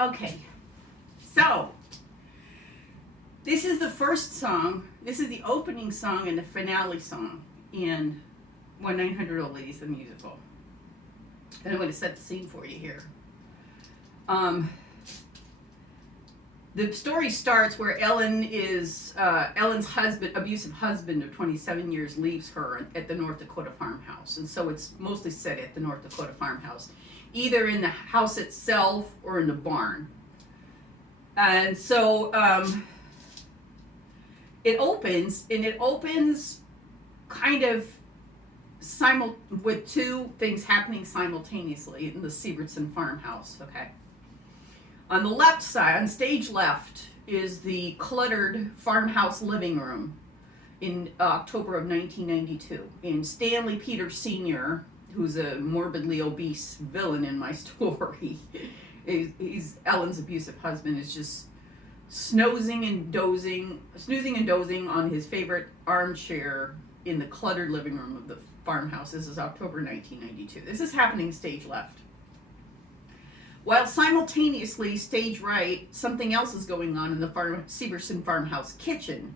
Okay, so this is the first song. This is the opening song and the finale song in 1-900 Old Ladies the Musical. And I'm going to set the scene for you here. The story starts where Ellen's abusive husband of 27 years leaves her at the North Dakota farmhouse. And so it's mostly set at the North Dakota farmhouse, either in the house itself or in the barn. And so it opens kind of with two things happening simultaneously in the Sievertson farmhouse, okay? On the left side, on stage left, is the cluttered farmhouse living room in October of 1992. And Stanley Peters Sr., who's a morbidly obese villain in my story, he's Ellen's abusive husband, is just snoozing and dozing on his favorite armchair in the cluttered living room of the farmhouse. This is October 1992. This is happening stage left. While simultaneously, stage right, something else is going on in the Sievertson farmhouse kitchen,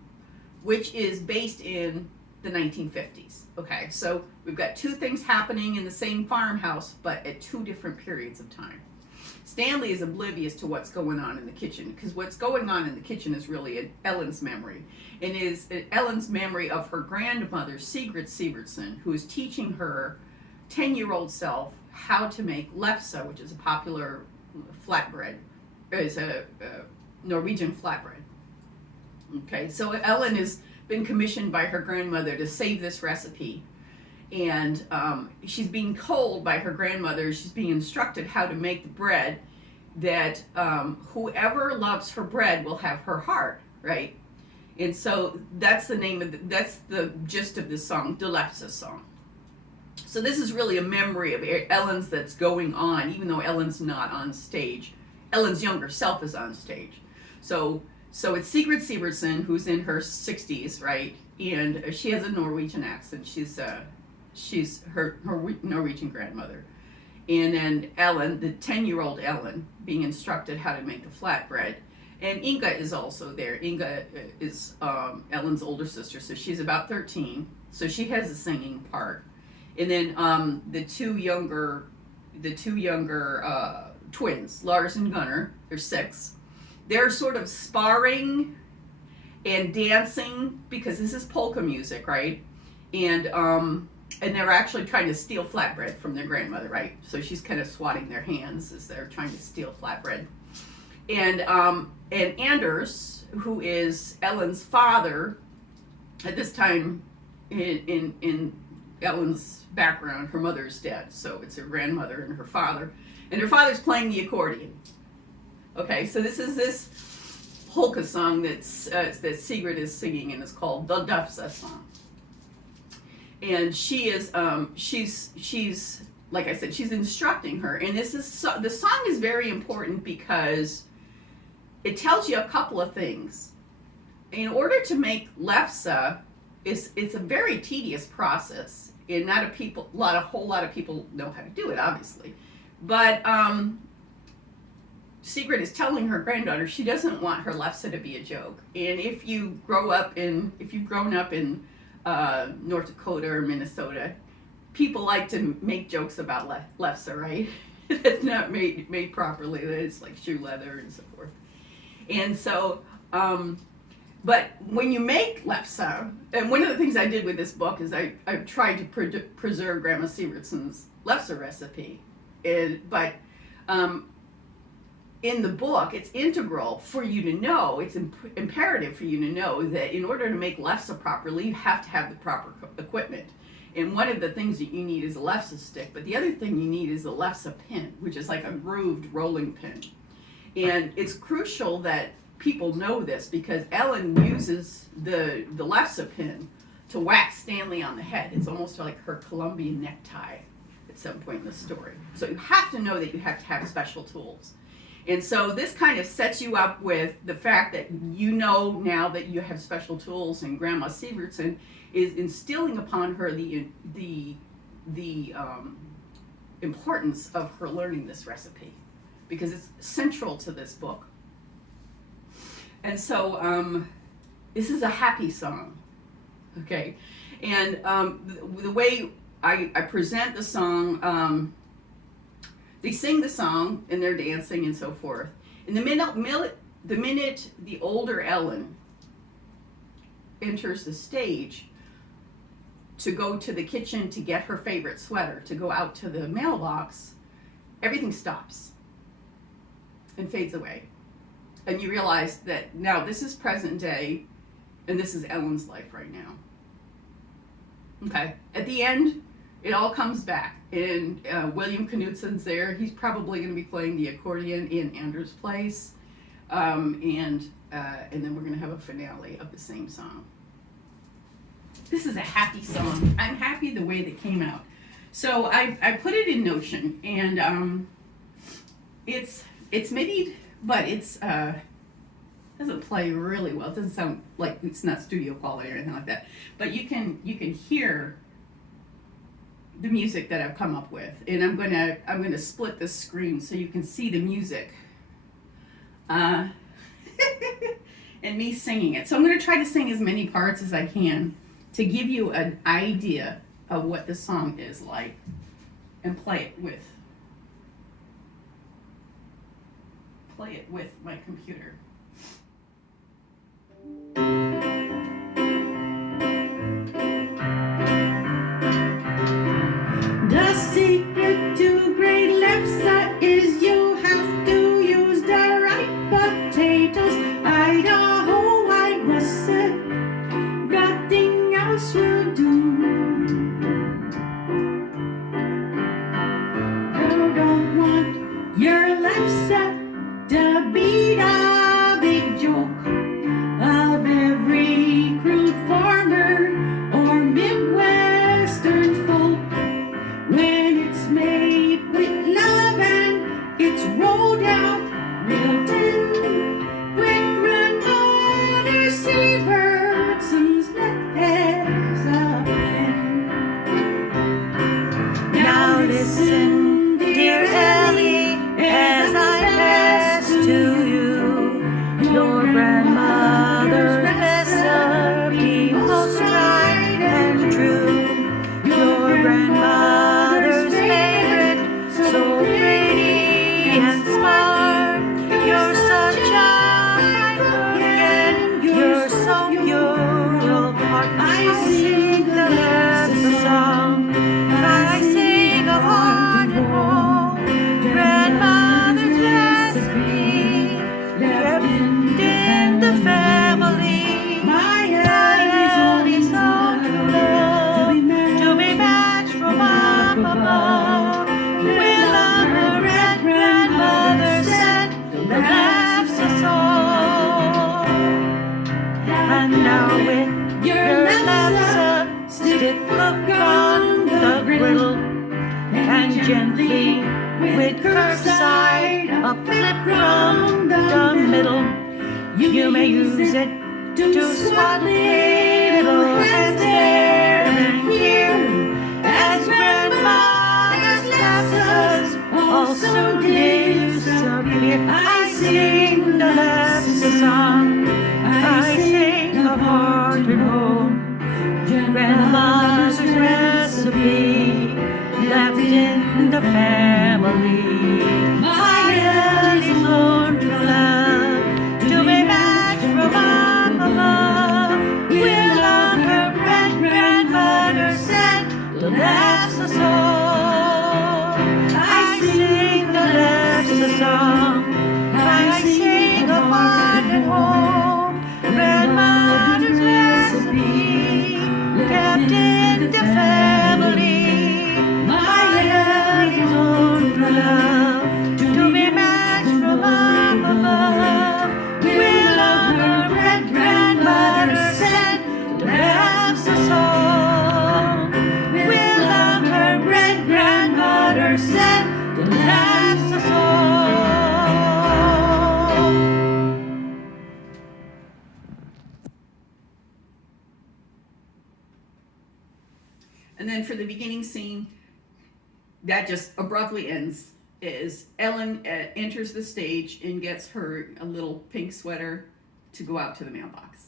which is based in the 1950s. Okay, so we've got two things happening in the same farmhouse, but at two different periods of time. Stanley is oblivious to what's going on in the kitchen, because what's going on in the kitchen is really Ellen's memory, and is Ellen's memory of her grandmother, Sigrid Sievertson, who is teaching her 10-year-old self how to make lefse, which is a popular flatbread, is a Norwegian flatbread. Okay, so Ellen has been commissioned by her grandmother to save this recipe, and she's being told by her grandmother, she's being instructed how to make the bread, that whoever loves her bread will have her heart, right? And so that's that's the gist of this song, the Lefse song. So this is really a memory of Ellen's that's going on, even though Ellen's not on stage. Ellen's younger self is on stage. So it's Sigrid Sievertson, who's in her 60s, right? And she has a Norwegian accent. She's her Norwegian grandmother. And then Ellen, the 10-year-old Ellen, being instructed how to make the flatbread. And Inga is also there. Inga is Ellen's older sister, so she's about 13. So she has a singing part. And then the two younger twins, Lars and Gunnar, they're 6. They're sort of sparring and dancing because this is polka music, right? And they're actually trying to steal flatbread from their grandmother, right? So she's kind of swatting their hands as they're trying to steal flatbread. And Anders, who is Ellen's father, at this time in Ellen's background, her mother's dead, so it's her grandmother and her father, and her father's playing the accordion. Okay, so this is this polka song that Sigrid is singing, and it's called the Lefse song. And she is she's like I said, she's instructing her, and the song is very important because it tells you a couple of things. In order to make lefse, it's a very tedious process, and not a whole lot of people know how to do it, obviously. But Sigrid is telling her granddaughter she doesn't want her lefse to be a joke. And if you've grown up in North Dakota or Minnesota, people like to make jokes about lefse, right? It's not made properly. That it's like shoe leather and so forth. And so, but when you make lefse, and one of the things I did with this book is I tried to preserve Grandma Sievertson's lefse recipe. But in the book, it's integral for you to know, it's imperative for you to know that in order to make lefse properly, you have to have the proper equipment. And one of the things that you need is a lefse stick, but the other thing you need is a lefse pin, which is like a grooved rolling pin. And it's crucial that people know this because Ellen uses the lefse pin to whack Stanley on the head. It's almost like her Colombian necktie at some point in the story. So you have to know that you have to have special tools. And so this kind of sets you up with the fact that you know now that you have special tools, and Grandma Sievertson is instilling upon her the importance of her learning this recipe. because it's central to this book. And so this is a happy song, okay? And the way I present the song, they sing the song and they're dancing and so forth. And the minute the older Ellen enters the stage to go to the kitchen to get her favorite sweater, to go out to the mailbox, everything stops and fades away. And you realize that now this is present day and this is Ellen's life right now. Okay, at the end, it all comes back. And William Knutson's there. He's probably going to be playing the accordion in Andrew's place. And then we're going to have a finale of the same song. This is a happy song. I'm happy the way that came out. So I put it in Notion, and it's MIDI, but it's doesn't play really well. It doesn't sound like it's not studio quality or anything like that. But you can hear the music that I've come up with, and I'm gonna split the screen so you can see the music. And me singing it. So I'm gonna try to sing as many parts as I can to give you an idea of what the song is like, and play it with my computer. The secret to great Lefse is you have to use the right potatoes. Idaho white russet, nothing else will do. You don't want your Lefse to be the big joke of every crude farmer or Midwestern folk. When it's made with love and it's rolled out real tin with grandmother Sievertson's Lefse. Now listen, dear Ellie, as I pass to you your grandmother's recipe, most tried and true. Your grandmother's favorite, so pretty and smart. You're such a fine cook and you're so pure of heart. I sing the Lefse song, I sing of heart and home. Grandmother's recipe, kept in the family. My Ellie's own true love, to be matched from up above. We'll love her great-grandmother said the Lefse song. And now with your Lefse, stick hook on the griddle, and gently with curbside a flip from the middle. You may use it to swat little hands there and here, as grandmother's Lefses also disappear. I sing the Lefse song, I sing of heart and home. Grandmother's recipe, left in the family. My Ellie's own true love, to be matched from up above. We'll love her great-grandmother said the Lefse song. I sing the Lefse song, I sing of heart and home. Grandmother's recipe, kept in the family. My Ellie's own true love, to be matched from up above. We'll love her great-grandmother said the Lefse song. We'll love her great-grandmother said the Lefse song. And then for the beginning scene, that just abruptly ends. is Ellen enters the stage and gets her a little pink sweater to go out to the mailbox.